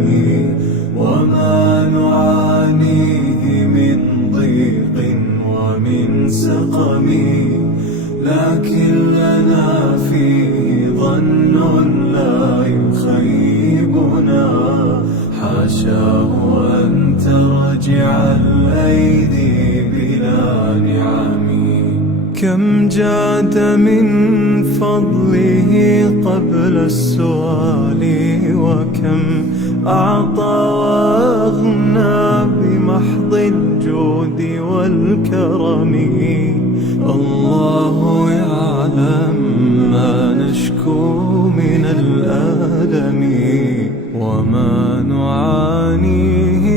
الألم وما نعانيه من ضيق ومن سقم، لكن لنا فيه ظن لا يخيبنا، حاشاه أن ترجع الأيدي بلا نعم. كم جاد من فضله قبل السؤال، وكم أعطى وأغنى بمحض الجود والكرم. الله يعلم ما نشكو من الألم وما نعانيه